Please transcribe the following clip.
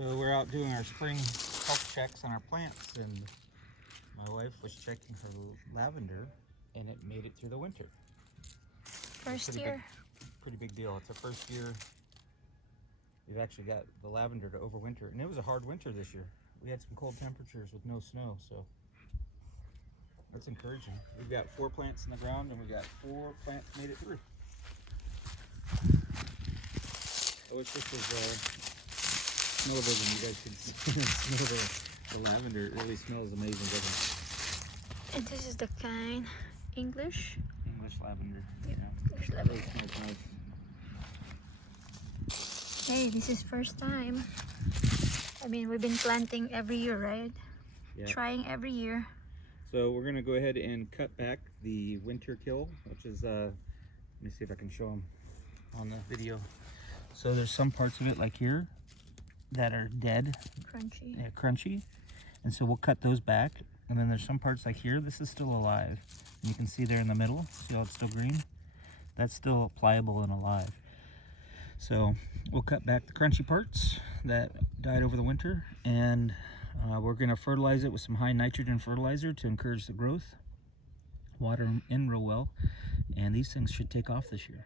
So we're out doing our spring health checks on our plants, and my wife was checking her lavender, and it made it through the winter. First year. Pretty big deal. It's our first year. We've actually got the lavender to overwinter, and it was a hard winter this year. We had some cold temperatures with no snow, so that's encouraging. We've got 4 plants in the ground, and we got 4 plants made it through. I wish this was snow vision. You guys can smell the lavender. It really smells amazing, doesn't it? And this is the kind English lavender. Yeah, English It lavender. really smells nice. Hey, this is first time. I mean, we've been planting every year, right? Yeah. Trying every year. So we're gonna go ahead and cut back the winter kill, which is let me see if I can show them on the video. So there's some parts of it, like here, that are dead, Crunchy. yeah, crunchy, and so we'll cut those back. And then there's some parts like here, this is still alive. And you can see there in the middle, see how it's still green? That's still pliable and alive. So we'll cut back the crunchy parts that died over the winter, and we're gonna fertilize it with some high nitrogen fertilizer to encourage the growth. Water them in real well, and these things should take off this year.